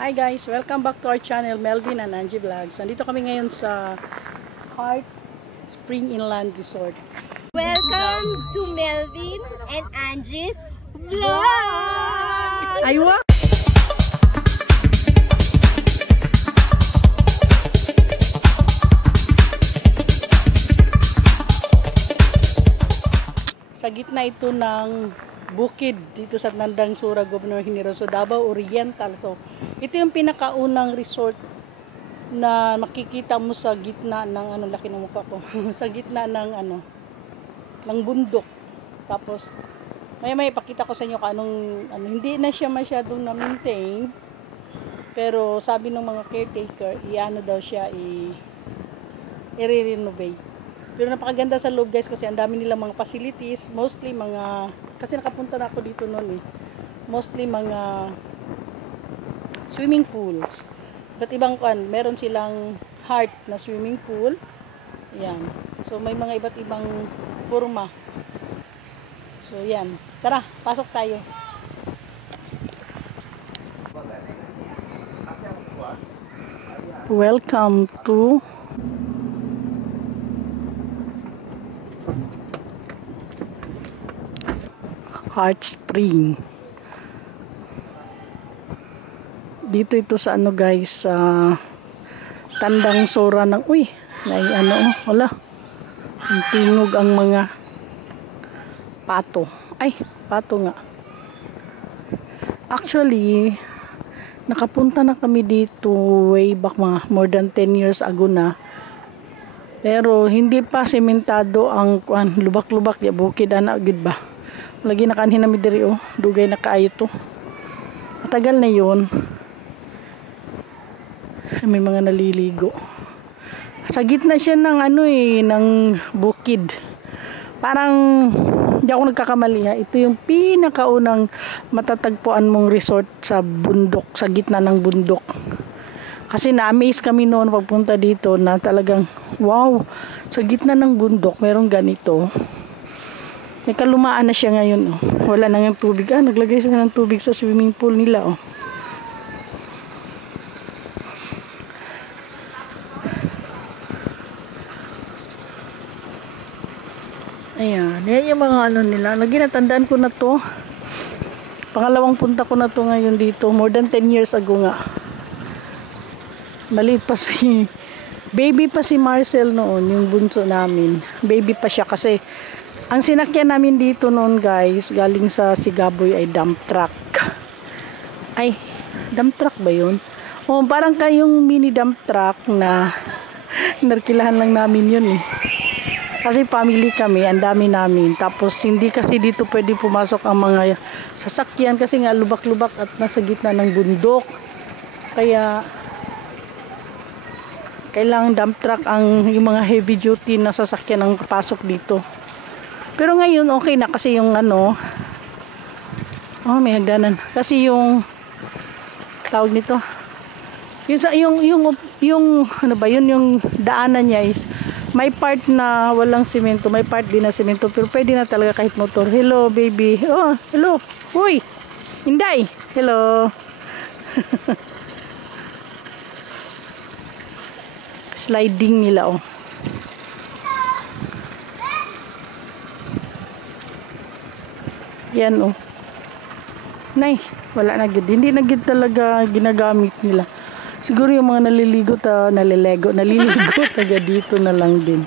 Hi guys, welcome back to our channel, Melvin and Angie Vlogs. Nandito kami ngayon sa Heart Spring Inland Resort. Welcome to Melvin and Angie's Vlog! Aywa! Sa gitna ito ng bukid dito sa Nandang Sura, Governor Generoso, Davao Oriental. So, ito yung pinakaunang resort na makikita mo sa gitna ng laki ng mukha ko. Sa gitna ng ng bundok. Tapos may ipakita ko sa inyo kung hindi na siya masyadong na-maintain. Pero sabi ng mga caretaker, daw siya i-renovate. Pero napakaganda sa loob guys kasi ang dami nilang mga facilities, mostly kasi nakapunta na ako dito noon mostly mga swimming pools. But ibang meron silang Heart na swimming pool. Yan. So may mga iba't ibang forma. So yan. Tara, pasok tayo. Welcome to Heart Spring. Dito ito sa guys, Tandang Sura ng wala. Ang tingog ang mga pato. Ay, pato nga. Actually, nakapunta na kami dito way back mga more than 10 years ago na. Pero hindi pa sementado ang lubak-lubak ya bukid gid ba. Lagi na kanhin namin diri dugay na kaayo to. Matagal na yun. May mga naliligo. Sa gitna siya ng ng bukid. Parang hindi ako nagkakamali ha. Ito yung pinakaunang matatagpuan mong resort sa bundok, sa gitna ng bundok. Kasi na-amaze kami noon pagpunta dito na talagang wow, sa gitna ng bundok merong ganito. May kalumaan na siya ngayon Wala na ng tubig. Naglagay sila ng tubig sa swimming pool nila Ayan, yan yung mga nila. Natandaan ko na to. Pangalawang punta ko na to ngayon dito. More than 10 years ago nga. Maliit pa baby pa si Marcel noon, yung bunso namin. Baby pa siya kasi ang sinakyan namin dito noon guys, galing sa Sigaboy ay dump truck. Ay, dump truck ba yun? Parang kayong mini dump truck na narkilahan lang namin yun Kasi family kami, ang dami namin. Tapos hindi kasi dito pwede pumasok ang mga sasakyan kasi nga lubak-lubak at nasa gitna ng bundok. Kaya kailangan dump truck yung mga heavy duty na sasakyan ang papasok dito. Pero ngayon okay na kasi yung may hagdanan. Kasi yung tawag nito. Yung yung daanan niya is may part na walang simento, may part din na simento, pero pwede na talaga kahit motor. Hello baby. Oh, hello. Uy. Inday. Hello. Sliding nila Yan Nay, wala na gid. Hindi na gid talaga ginagamit nila. Siguro yung mga naliligo taga dito na lang din.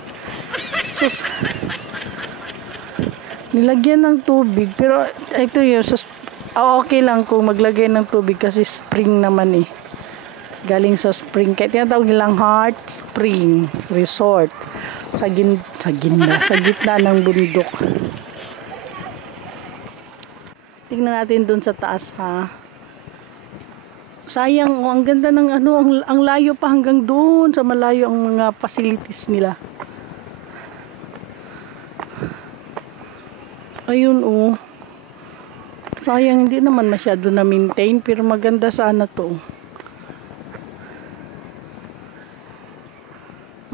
Sus, nilagyan ng tubig. Pero ito yun, okay lang kung maglagay ng tubig kasi spring naman Galing sa spring. Kaya tinatawag nilang Heart Spring Resort. Sa gitna ng bundok. Tingnan natin dun sa taas Sayang, ang ganda ng ang layo pa hanggang doon sa malayo ang mga facilities nila. Ayun Sayang hindi naman masyado na maintain pero maganda sana to.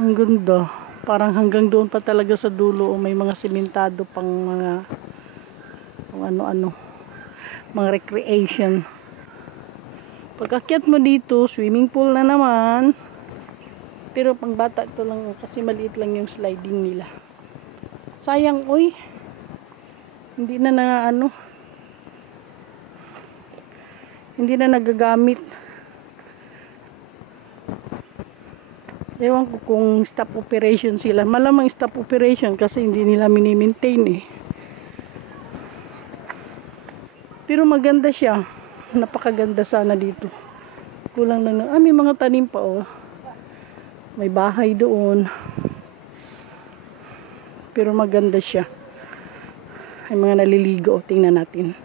Ang ganda. Parang hanggang doon pa talaga sa dulo may mga simentado pang mga mga recreation. Pag-akyat mo dito, swimming pool na naman. Pero pang bata ito lang kasi maliit lang yung sliding nila. Sayang, oy. Hindi na hindi na nagagamit. Ewan ko kung stop operation sila. Malamang stop operation kasi hindi nila mini-maintain eh. Pero maganda siya. Napakaganda sana dito. Kulang lang may mga tanim pa oh. May bahay doon. Pero maganda siya. May mga naliligo. Tingnan natin.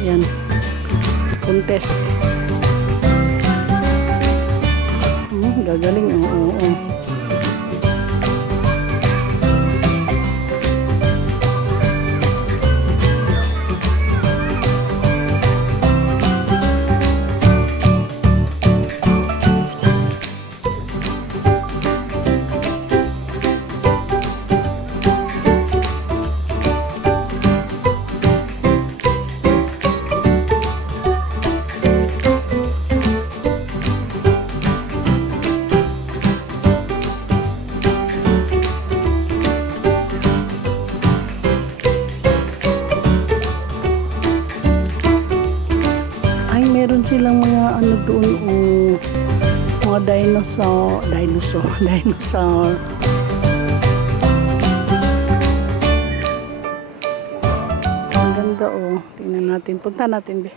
Yan. Contest. Gagaling. Oo. Meron silang mga doon mga dinosaur. Ang ganda tingnan natin, punta natin be.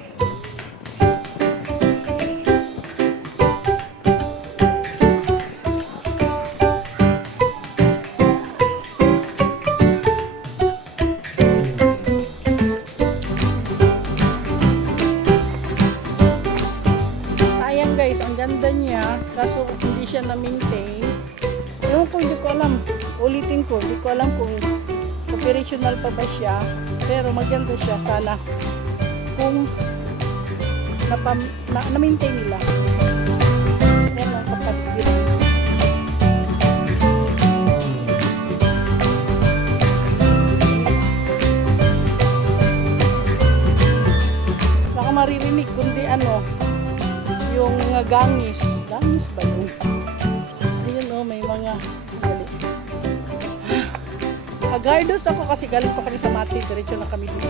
Guys, ang ganda niya kaso hindi siya na-maintain. Ewan ko, hindi ko alam. Ulitin ko, hindi ko alam kung operational pa ba siya. Pero maganda siya sana kung na-maintain nila. Yan ang kapatid. Baka maririnig kundi yung mga gangis ba yun? Ayun may mga Agardos ako kasi galing pa kami sa Mati, diretso na kami dito.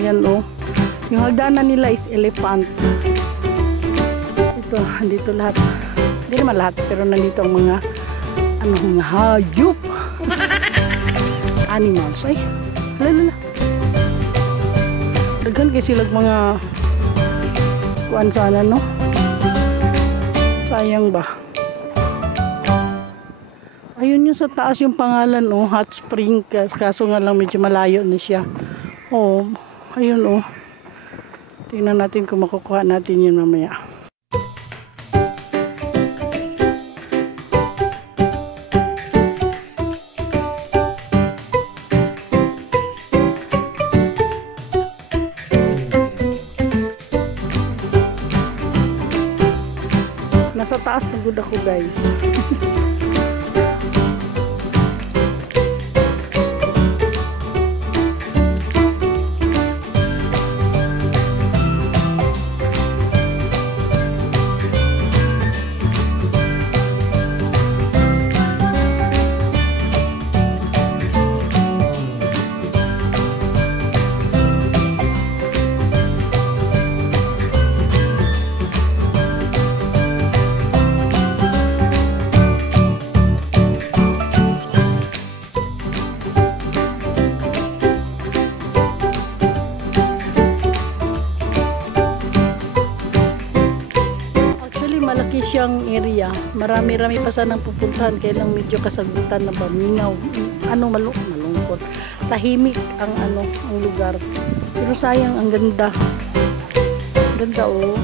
Yan yung hagdanan nila is elephant. Ito, dito lahat. Hindi naman lahat, pero nandito ang mga mga hayop. Animals ay lalala daghan kasi sila mga kuan sana sayang ba. Ayun yung sa taas yung pangalan hot spring kaso nga lang medyo malayo na siya. Ayun tingnan natin kung makukuha natin yun mamaya. Nasa taas na good ako guys. Siyang area. Marami-rami pa sanang pupuntahan kaya lang medyo kasagutan na pamingaw. malungkot. Tahimik ang ang lugar. Pero sayang, ang ganda. Ganda oh.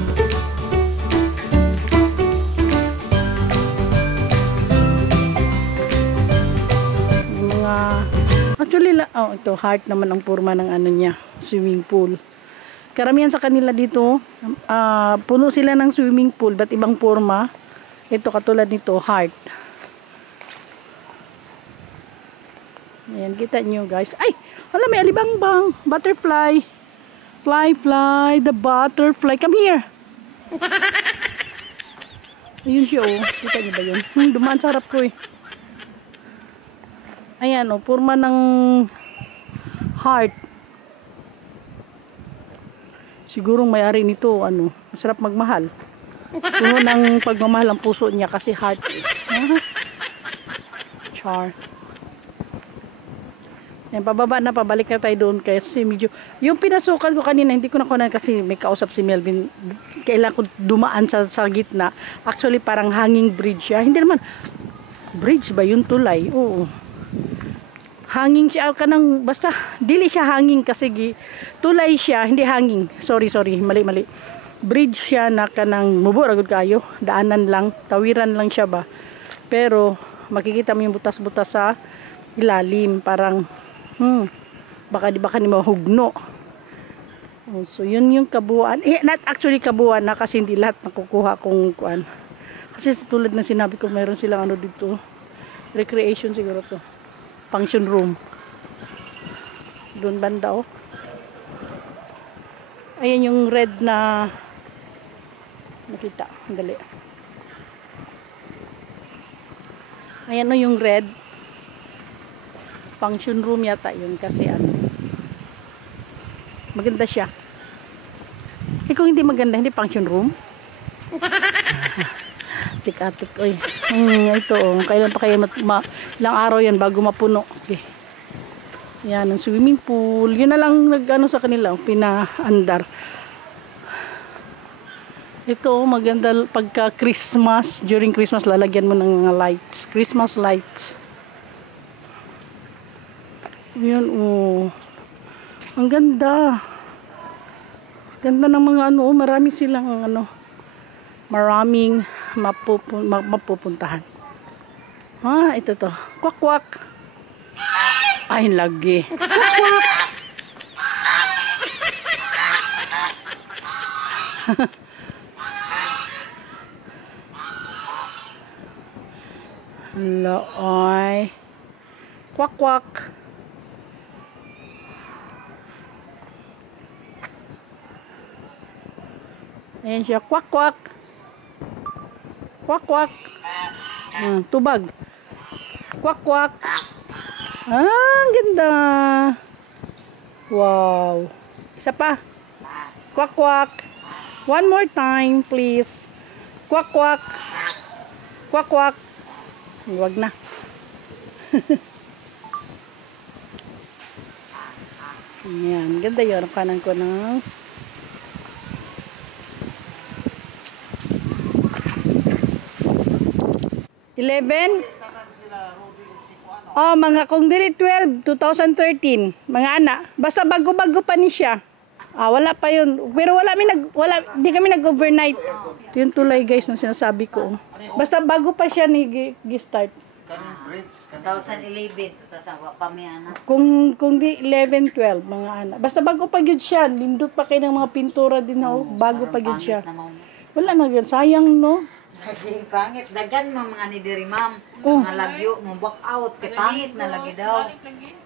Actually, ito, heart naman ang forma ng niya, swimming pool. Karamihan sa kanila dito, puno sila ng swimming pool, but ibang forma. Ito, katulad nito, heart. Ayan, kita nyo guys. Ay, wala, may alibangbang, butterfly. Fly, the butterfly. Come here. Ayun siya, oh. Kita nyo ba yun? Dumaan sa harap ko eh. Ayan o, forma ng heart. Sigurong may-ari nito, masarap magmahal. Puno ng pagmamahal ang puso niya kasi heart. Char. Ayan, pababa na, pabalik na tayo doon kasi medyo, yung pinasukan ko kanina, hindi ko nakunan kasi may kausap si Melvin. Kailangan ko dumaan sa gitna. Actually, parang hanging bridge siya. Hindi naman, bridge ba yun, tulay? Oo. Hanging siya basta dili siya hanging kasi tulay siya, hindi hanging. Sorry, mali. Bridge siya na kanang muburagod kayo, daanan lang, tawiran lang siya ba. Pero makikita mo yung butas-butas sa ilalim, parang baka ni mahugno. So yun yung kabuuan. Not actually kabuuan na kasi hindi lahat makukuha kung kuan. Kasi tulad ng sinabi ko, meron silang dito, recreation siguro to. Function room. Doon banda oh. Ayan yung red na nakita. Dali. Ayan o yung red. Function room yata yun kasi maganda siya. Kung hindi maganda, hindi function room. Atik-atik, oy. Ito, oh. Kailan pa kayo ilang araw yan bago mapuno. Okay. Yan, ang swimming pool. Yun na lang sa kanila, pinaandar. Ito, maganda pagka Christmas. During Christmas, lalagyan mo ng mga lights. Christmas lights. Yun, oh. Ang ganda. Ganda ng mga marami silang maraming mapupuntahan. Ito to. Kwak-kwak. Ay, lagi. Kwak-kwak. Looy. Kwak-kwak. Ayan siya. Kwak-kwak. Kwak-kwak. Tubag. Kwak-kwak. Ang ganda. Wow. Isa pa. Kwak-kwak. One more time, please. Kwak-kwak. Kwak-kwak. Huwag na. Ayan. Ganda yun. Kanan ko ng mga kung dili 12, 2013, mga anak. Basta bago-bago pa ni siya. Wala pa yun. Pero di kami nag-overnight. Ito yung tulay guys na sinasabi ko. Basta bago pa siya ni start. 2011, 2000 pa may anak. Kung di 11, 12, mga anak. Basta bago pa yun siya. Lindot pa kayo ng mga pintura din bago pa yun siya. Wala na yun. Sayang no. Lagi pangit. Dagan mga ni diri ma'am. Mga lagyo, mo walk out. Kay pangit na lagi daw.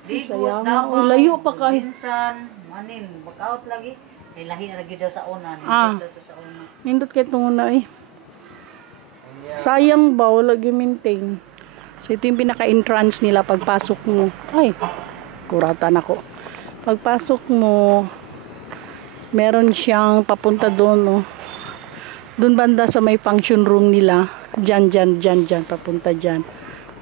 Digos daw. Layo pa kahit. Pinsan. Manin, walk out lagi. Ay lahi lagi daw sa una. Nindot sa una. Nindot kayo itong una eh. Sayang ba? Wala maintain. So ito yung pinaka-entrance nila pagpasok mo. Ay, kuratan ako. Pagpasok mo, meron siyang papunta doon, no? Doon banda sa may function room nila. Diyan, papunta dyan.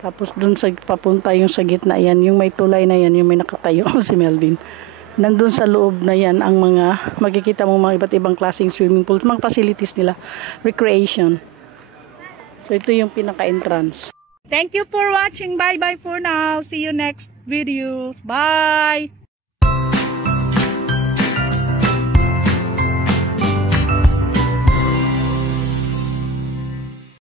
Tapos doon papunta yung sa gitna yan, yung may tulay na yan, yung may nakatayo si Melvin. Nandun sa loob na yan ang mga, makikita mo mga iba't ibang klaseng swimming pool, mga facilities nila, recreation. So ito yung pinaka-entrance. Thank you for watching. Bye-bye for now. See you next videos. Bye!